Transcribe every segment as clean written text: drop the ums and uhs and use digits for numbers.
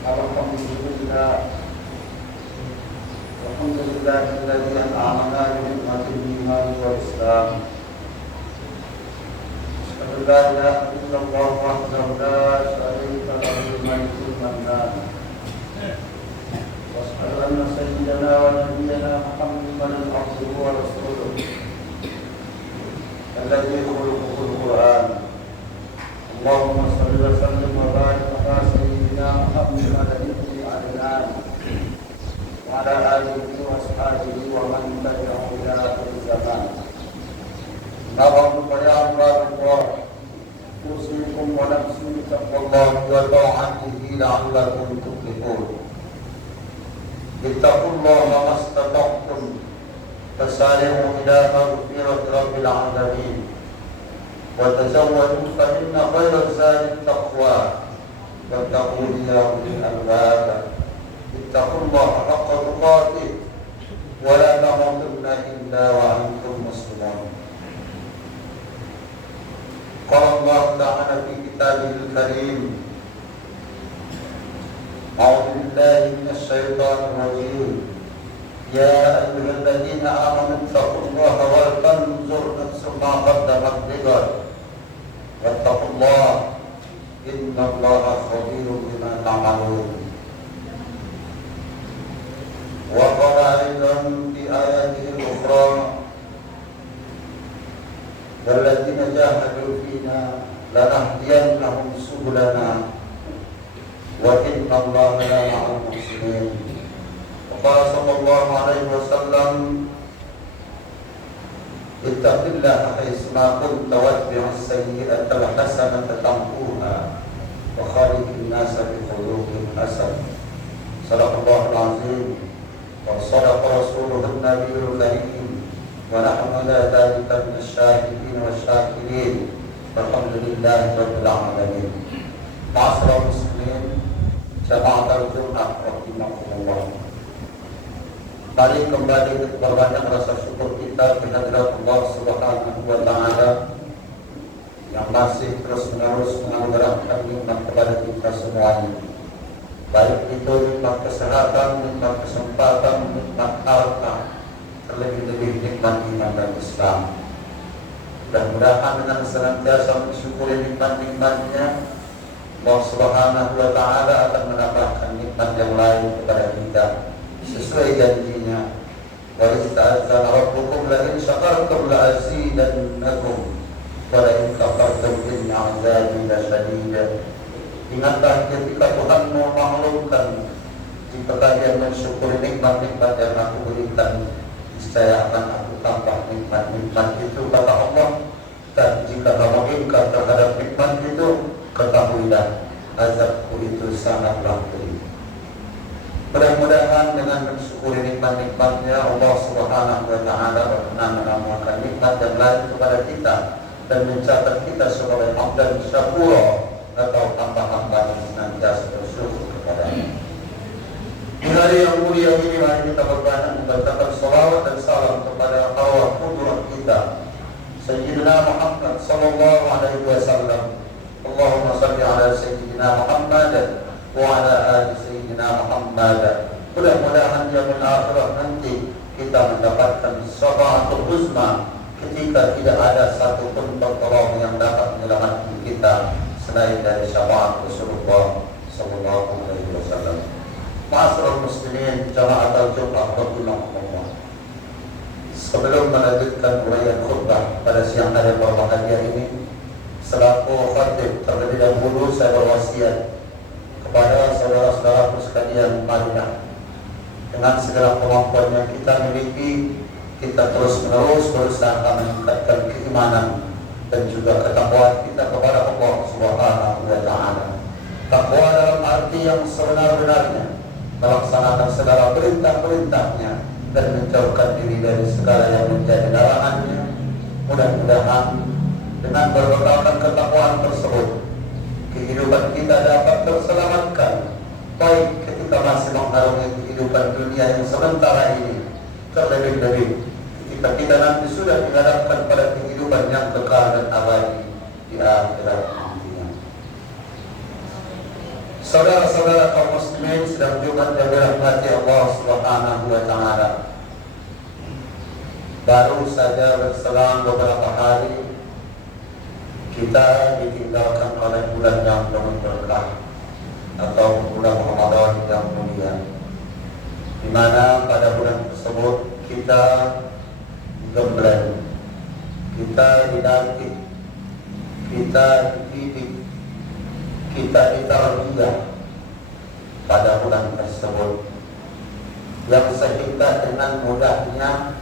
Alhamdulillah, alhamdulillahilladzi an'amana bi ni'matil iman wal Islam. Asyhadu an la ilaha illallah wahdahu la syarika lahu al-malikul mannan. Wa asyhadu anna sayyidana wa nabiyyana Muhammadan abduhu wa rasuluh. Alladzi khuluquhul Qur'an. Allahumma shalli wa sallim wa barik ala sayyidina Muhammadin al-adnan wa ala alihi wa ashabihi wa man tabi'ahum ila akhir zaman. Nabiyyu ya Allah, usikum wa nafsi bittaqwallahi wa ta'atihi la'allakum tuflihun. Ittaqullaha mastata'tum fasari'u ila maghfirati rabbil alamin. وتزودوا فإن خير الزاد التقوى واتقوا يا أولي الألباب اتقوا الله حق تقاته ولا تموتن إلا وأنتم مسلمون. قال الله تعالى في كتابه الكريم أعوذ بالله من الشيطان الرجيم يا أيها الذين آمنوا اتقوا الله ولتنظر نفس ما قدمت لغد واتقوا الله إن الله خبير بما تعملون. وقال أيضا في آياته الأخرى والذين جاهدوا فينا لنهدينهم سبلنا وإن الله لمع المحسنين. وقال صلى الله عليه وسلم اتق الله حيثما كنت واتبع السيئة الحسنة تمحوها وخالق الناس بخلق حسن. صدق الله العظيم وصدق رسوله النبي الكريم ونحن على ذلك من الشاهدين والشاكرين والحمد لله رب العالمين. معاشر المسلمين جماعة الجمعة رحمكم الله. Mari kembali berbanyak rasa syukur kita kehadirat Allah Subhanahu wa Ta'ala yang masih terus menerus menganugerahkan nikmat kepada kita semuanya, baik itu nikmat kesehatan, nikmat kesempatan, nikmat harta, terlebih-lebih nikmat iman dan Islam. Mudah-mudahan dengan senantiasa mensyukuri nikmat-nikmatnya, Allah Subhanahu wa Ta'ala akan menambahkan nikmat yang lain kepada kita sesuai janjinya. Wa ista'adzana rabbukum la in syakartum la azidannakum wa la in kafartum inna 'adzabi lasyadid. Ingatlah ketika Tuhan memaklumkan, jika kalian mensyukuri nikmat-nikmat yang aku berikan, niscaya akan aku tambah nikmat-nikmat itu, kata Allah. Dan jika kamu ingkar terhadap nikmat itu, ketahuilah azabku itu sangatlah pedih. Mudah-mudahan dengan mensyukuri nikmat-nikmatnya Allah Subhanahu wa Ta'ala berkenan menambahkan nikmat yang lain kepada kita dan mencatat kita sebagai abdan syakura atau hamba-hamba yang senantiasa bersyukur kepada-Nya. Di hari yang mulia ini mari kita berbanyak membacakan salawat dan salam kepada arwah qudwah kita Sayyidina Muhammad sallallahu alaihi wasallam. Allahumma salli ala Sayyidina Muhammad wa ala ali Sayyidina Muhammad. Mudah-mudahan yaumul akhirah nanti kita mendapatkan syafaatul uzma ketika tidak ada satu pun pertolongan yang dapat menyelamatkan kita selain dari syafaat Rasulullah sallallahu alaihi wasallam. Ma'asyiral muslimin jama'atul Jumat rahimakumullah. Sebelum melanjutkan uraian khutbah pada siang hari berbahagia ini, selaku khatib terlebih dahulu saya berwasiat kepada saudara-saudaraku sekalian, marilah dengan segala kemampuan yang kita miliki, kita terus-menerus berusaha meningkatkan keimanan dan juga ketakwaan kita kepada Allah Subhanahu wa Ta'ala. Takwa dalam arti yang sebenar-benarnya, melaksanakan segala perintah-perintahnya dan menjauhkan diri dari segala yang menjadi larangannya. Mudah-mudahan dengan berbekalkan ketakwaan tersebut, kehidupan kita dapat terselamatkan, baik ketika masih mengarungi kehidupan dunia yang sementara ini, terlebih-lebih ketika kita nanti sudah dihadapkan pada kehidupan yang kekal dan abadi di akhirat nantinya. Saudara-saudara kaum muslimin sedang Jumat yang dirahmati Allah Subhanahu wa taala. Baru saja berselang beberapa hari kita ditinggalkan oleh bulan yang penuh berkah atau bulan Ramadan yang mulia, di mana pada bulan tersebut kita gembleng, kita dididik, kita dididik, kita ditarbiyah pada bulan tersebut, yang sehingga dengan mudahnya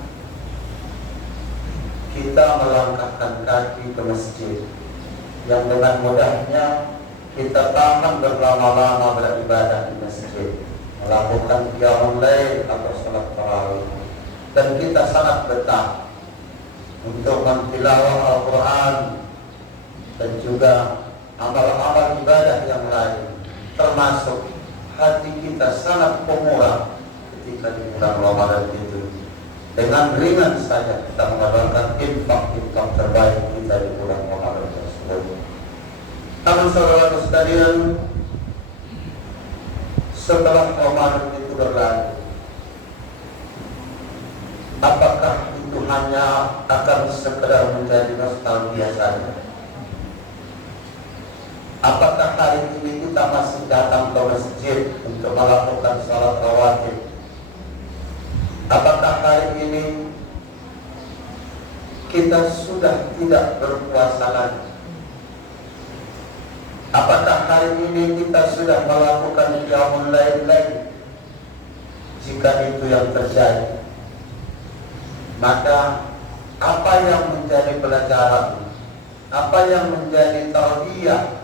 kita melangkahkan kaki ke masjid, yang dengan mudahnya kita tahan berlama-lama beribadah di masjid, melakukan qiyamul lail atau salat tarawih, dan kita sangat betah untuk mentilawah Al-Quran dan juga amal-amal ibadah yang lain, termasuk hati kita sangat pemurah ketika di bulan Ramadan itu. Dengan ringan saja kita mengadakan infak-infak terbaik kita di bulan Ramadan tersebut. Namun saudara sekalian, setelah Ramadan itu berlalu, apakah itu hanya akan sekedar menjadi nostalgia saja? Apakah hari ini kita masih datang ke masjid untuk melakukan salat rawatib? Apakah hari ini kita sudah tidak berpuasa lagi? Apakah hari ini kita sudah melakukan qiyamul lail lagi? Jika itu yang terjadi, maka apa yang menjadi pelajaran, apa yang menjadi tarbiyah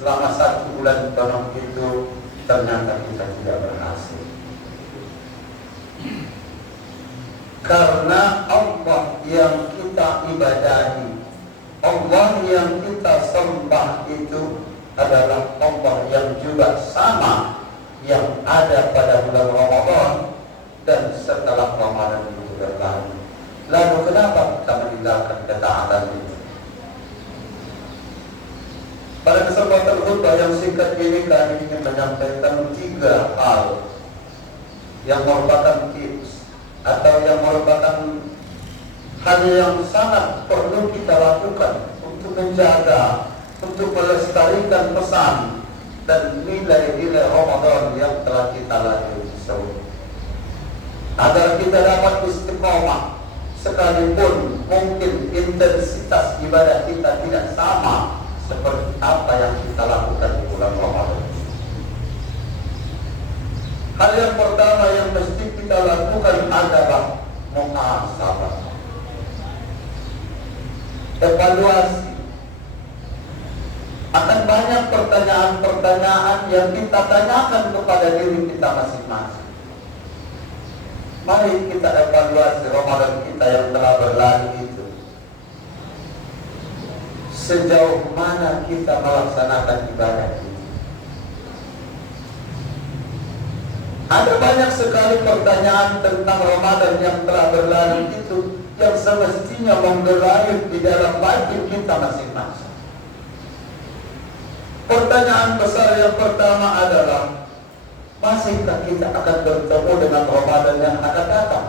selama 1 bulan penuh itu, ternyata kita tidak berhasil. Karena Allah yang kita ibadahi, Allah yang kita sembah itu adalah Allah yang juga sama yang ada pada bulan Ramadan dan setelah Ramadan itu berlalu. Lalu kenapa kita meninggalkan ketaatan itu? Pada kesempatan khutbah yang singkat ini kami ingin menyampaikan 3 hal yang merupakan tips atau yang merupakan hal yang sangat perlu kita lakukan untuk menjaga, untuk melestarikan pesan dan nilai-nilai Ramadan yang telah kita lalui tersebut, agar kita dapat istiqomah sekalipun mungkin intensitas ibadah kita tidak sama seperti apa yang kita lakukan di bulan Ramadan. Hal yang pertama yang mesti kita lakukan adalah muhasabah, evaluasi. Akan banyak pertanyaan-pertanyaan yang kita tanyakan kepada diri kita masing-masing. Mari kita evaluasi Ramadan kita yang telah berlalu itu. Sejauh mana kita melaksanakan ibadah ini? Ada banyak sekali pertanyaan tentang Ramadan yang telah berlalu itu yang semestinya menggelayut di dalam batin kita masing-masing. Pertanyaan besar yang pertama adalah, masihkah kita akan bertemu dengan Ramadan yang akan datang?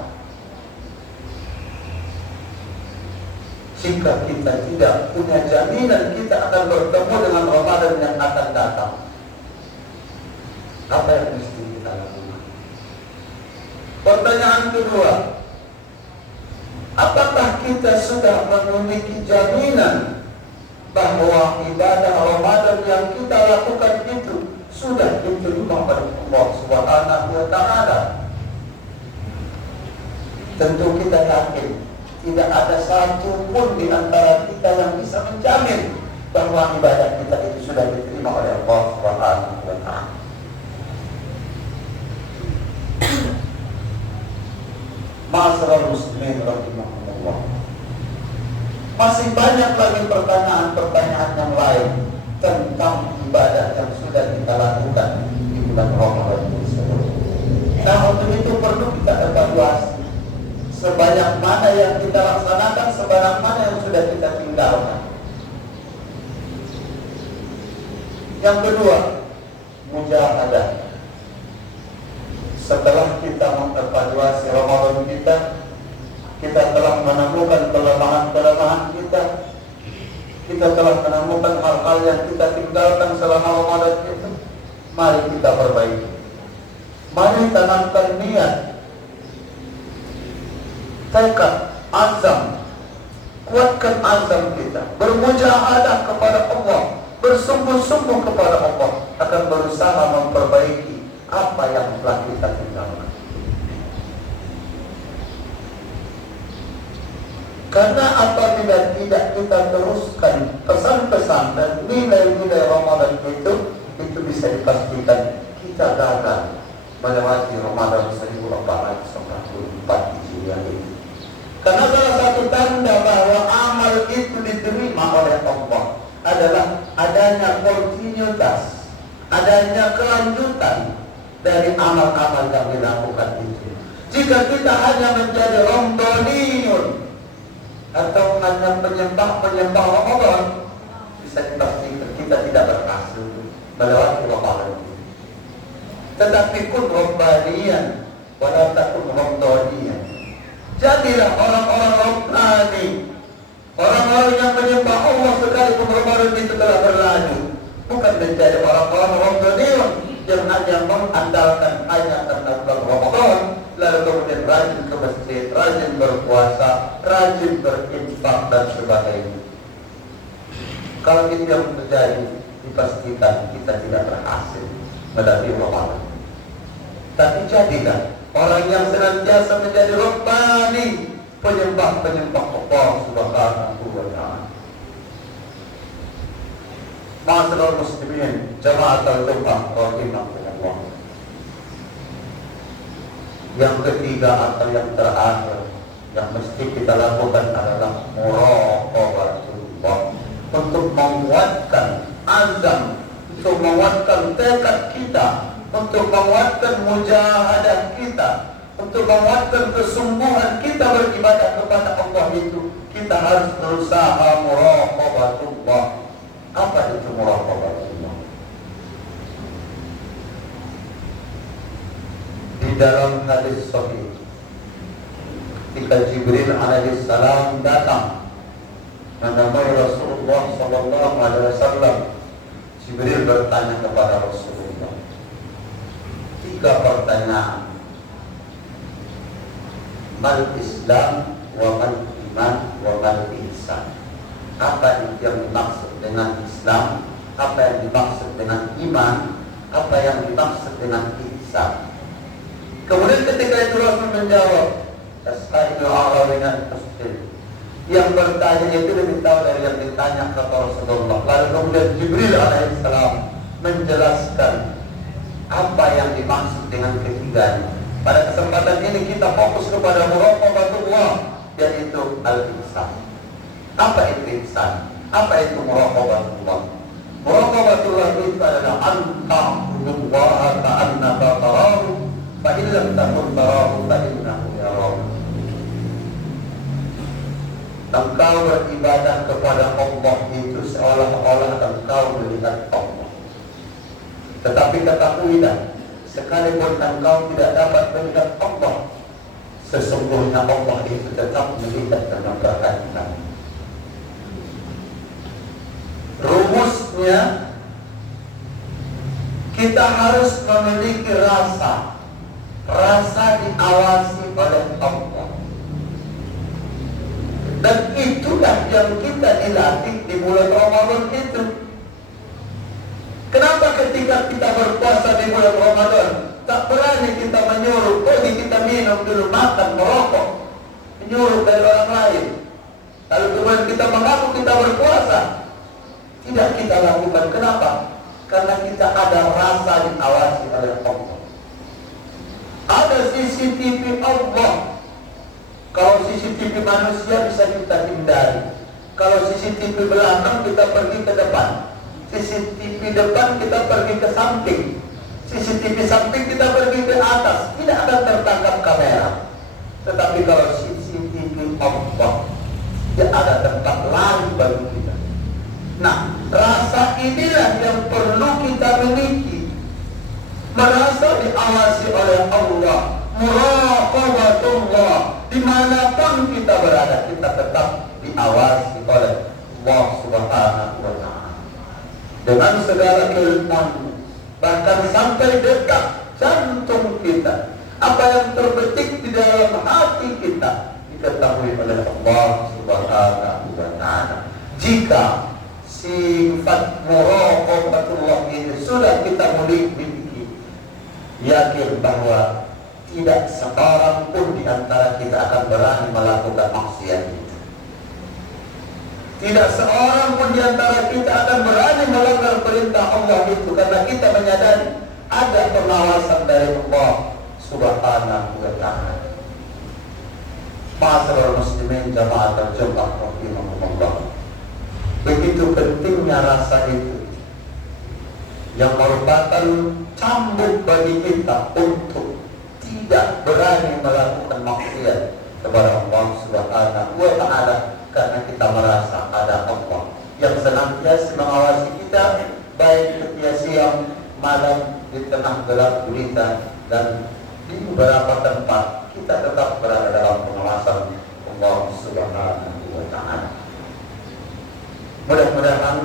Jika kita tidak punya jaminan kita akan bertemu dengan Ramadan yang akan datang, apa yang mesti kita lakukan? Pertanyaan kedua, apakah kita sudah memiliki jaminan bahwa ibadah Ramadan yang kita lakukan itu sudah diterima oleh Allah Subhanahu wa taala? Tentu kita yakin tidak ada satu pun di antara kita yang bisa menjamin bahwa ibadah kita itu sudah diterima oleh Allah Subhanahu wa taala. Ma'asyiral muslimin rahimahumullah. Masih banyak lagi pertanyaan-pertanyaan yang lain tentang ibadah yang sudah kita lakukan di bulan Ramadan tersebut. Nah, untuk itu perlu kita evaluasi sebanyak mana yang kita laksanakan, sebanyak mana yang sudah kita tinggalkan. Yang kedua, mujahadah. Setelah kita mengevaluasi Ramadan kita telah menemukan kelemahan-kelemahan kita. Kita telah menemukan hal-hal yang kita tinggalkan selama Ramadan itu. Mari kita perbaiki. Mari tanamkan niat, tekad, azam. Kuatkan azam kita, bermujahadah kepada Allah, bersungguh-sungguh kepada Allah, akan berusaha memperbaiki apa yang telah kita tinggalkan. Karena apabila tidak kita teruskan pesan-pesan dan nilai-nilai Ramadan itu bisa dipastikan kita gagal melewati Ramadan 1444 Hijriah ini. Karena salah satu tanda bahwa amal itu diterima oleh Allah adalah adanya kontinuitas, adanya kelanjutan dari amal-amal yang dilakukan itu. Jika kita hanya menjadi Ramadhaniyun atau hanya penyembah Ramadan, bisa dipastikan kita tidak berhasil melewati Ramadan itu. Tetapi kun Rabbaniyan wala takun Ramadhaniyan. Jadilah orang-orang Rabbani, orang-orang yang menyembah Allah sekalipun Ramadan itu telah berlalu. Bukan menjadi orang-orang Ramadhaniyun yang hanya mengandalkan hanya tentang Ramadan, lalu kemudian rajin ke masjid, rajin berpuasa, rajin berinfak dan sebagainya. Kalau itu yang terjadi, dipastikan kita tidak berhasil melewati Ramadan. Tapi jadilah orang yang senantiasa menjadi Rabbani, penyembah-penyembah Allah Subhanahu wa ta'ala. Ma'asyiral muslimin, jama'atul Jumat rahimakumullah. Yang ketiga atau yang terakhir yang mesti kita lakukan adalah muraqabatullah, untuk menguatkan azam, untuk menguatkan tekad kita, untuk menguatkan mujahadah kita, untuk menguatkan kesungguhan kita beribadah kepada Allah itu, kita harus berusaha muraqabatullah. Apa itu muraqabatullah? Di dalam hadis sahih, ketika Jibril alaihi salam datang menemui Rasulullah sallallahu alaihi wasallam, Jibril bertanya kepada Rasulullah 3 pertanyaan. Mal Islam wa mal iman wa mal ihsan. Apa yang dimaksud dengan Islam? Apa yang dimaksud dengan iman? Apa yang dimaksud dengan ihsan? Kemudian ketika itu Rasul menjawab, Tas'alu a'rawina tas'il. Yang bertanya itu lebih tahu dari yang ditanya kepada Rasulullah. Lalu kemudian Jibril alaihissalam menjelaskan apa yang dimaksud dengan ketiganya. Pada kesempatan ini kita fokus kepada muraqabatullah, yaitu al-ihsan. Apa itu ihsan? Apa itu muraqabatullah? Muraqabatullah itu adalah anta'budullaha ka'annaka tarahu, fa in lam takun tarahu fa innahu yarahu. Engkau beribadah kepada Allah itu seolah-olah engkau melihat Allah. Tetapi ketahuilah, sekalipun engkau tidak dapat melihat Allah, sesungguhnya Allah itu tetap melihat dan memperhatikan. Rumusnya, kita harus memiliki rasa diawasi oleh Allah. Dan itulah yang kita dilatih di bulan Ramadan itu. Kenapa ketika kita berpuasa di bulan Ramadan tak berani kita menyuruh, kita minum dulu, makan, merokok, menyuruh dari orang lain, lalu kemudian kita mengaku kita berpuasa? Tidak kita lakukan. Kenapa? Karena kita ada rasa diawasi oleh Allah. Ada CCTV Allah. Kalau CCTV manusia bisa kita hindari. Kalau CCTV belakang kita pergi ke depan, CCTV depan kita pergi ke samping, CCTV samping kita pergi ke atas. Tidak akan tertangkap kamera. Tetapi kalau CCTV Allah, dia ada tempat lari bagi kita. Nah, rasa inilah yang perlu kita miliki diawasi oleh Allah, muraqabatullah. Dimanapun kita berada, kita tetap diawasi oleh Allah Subhanahu wa Ta'ala dengan segala keilmuan, bahkan sampai dekat jantung kita. Apa yang terbetik di dalam hati kita diketahui oleh Allah Subhanahu wa Ta'ala. Jika sifat muraqabatullah ini sudah kita miliki, yakin bahwa tidak seorang pun di antara kita akan berani melakukan maksiat itu. Tidak seorang pun di antara kita akan berani melanggar perintah Allah itu, karena kita menyadari ada pengawasan dari Allah Subhanahu wa Ta'ala. Ma'asyiral muslimin jama'atul Jumat rahimahumullah. Begitu pentingnya rasa itu, yang merupakan cambuk bagi kita untuk tidak berani melakukan maksiat kepada Allah Subhanahu wa Ta'ala, karena kita merasa ada Allah yang senantiasa mengawasi kita, baik ketika siang, malam, di tengah gelap gulita, dan di beberapa tempat kita tetap berada dalam pengawasan Allah Subhanahu wa Ta'ala. Mudah-mudahan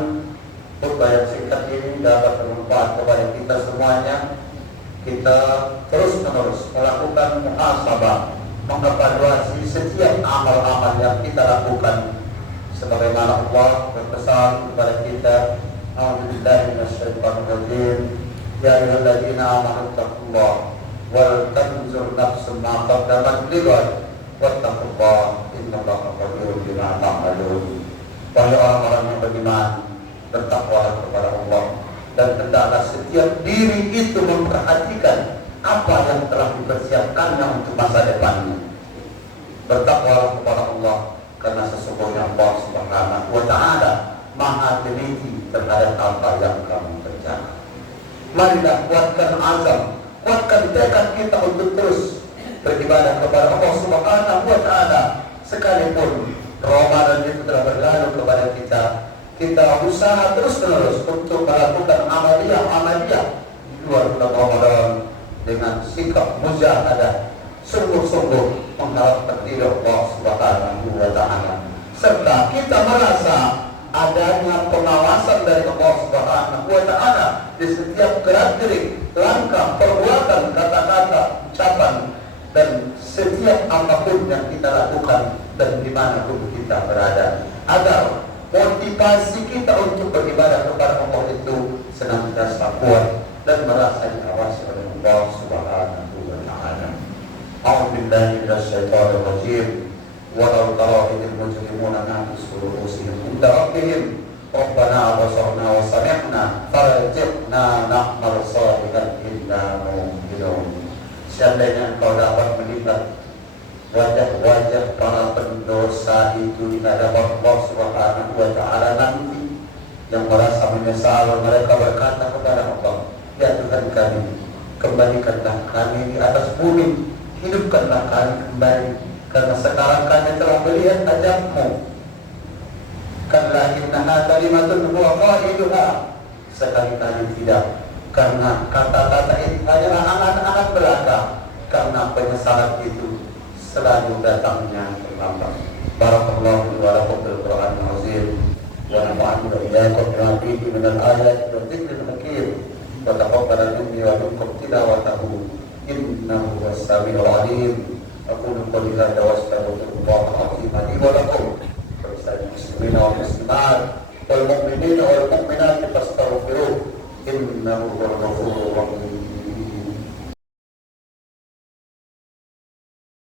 khutbah yang singkat ini dapat bermanfaat kepada kita semuanya. Kita terus-menerus melakukan muhasabah, mengevaluasi setiap amal-amal yang kita lakukan, sebagaimana Allah berpesan kepada kita, a'udzubillahi minasyaitonir rajim, ya ayyuhalladzina amanu taqullaha wal tanzur nafsum ma qaddamat lighad wattaqullaha innallaha khabirun bima ta'malun. Wahai orang-orang yang beriman, bertakwalah kepada Allah, dan hendaklah setiap diri itu memperhatikan apa yang telah dipersiapkannya untuk masa depannya. Bertakwalah kepada Allah, karena sesungguhnya Allah Subhanahu wa Ta'ala Maha teliti terhadap apa yang kamu kerjakan. Marilah kuatkan azam, kuatkan tekad kita untuk terus beribadah kepada Allah Subhanahu wa Ta'ala. Sekalipun Ramadan itu telah berlalu kepada kita, kita usaha terus-menerus untuk melakukan amaliyah di luar bulan Ramadan dengan sikap mujahadah, sungguh-sungguh mengharapkan ridha Allah Subhanahu wa Ta'ala, serta kita merasa adanya pengawasan dari Allah Subhanahu wa Ta'ala di setiap gerak-gerik, langkah, perbuatan, kata-kata, ucapan, dan setiap apapun yang kita lakukan dan dimanapun kita berada, agar motivasi kita untuk beribadah kepada Allah itu senantiasa kuat dan merasa diawasi oleh Allah Subhanahu wa Ta'ala. A'udzubillahi minasyaitonir rajim. Walau tara idil mujrimuna naqisu ru'usihim 'inda rabbihim rabbana absarna wa sami'na farji'na na'mal shalihan inna mu'minun. Seandainya engkau dapat melihat wajah-wajah para pendosa itu di hadapan Allah Subhanahu wa Ta'ala nanti, yang merasa menyesal, mereka berkata kepada Allah, ya Tuhan kami, kembalikanlah kami di atas bumi, hidupkanlah kami kembali, karena sekarang kami telah melihat ajab-Mu. Kalla innaha kalimatun huwa qailuha, sekali-kali tidak, karena kata-kata ini hanyalah angan-angan belaka, karena penyesalan itu selalu datangnya terlambat. Barakallahu wa lakum bil Qur'anil azim wa nafa'ani wa iyyakum bima fihi min al-ayati wa dzikril hakim wa taqabbal minni wa minkum tilawatahu innahu was-sami'ul 'alim. Aqulu qawli hadza wa astaghfirullaha al-'azim li wa lakum wa lisa'il muslimina wal muslimat wal mu'minina wal mu'minat fastaghfiruhu innahu huwal ghafurur rahim.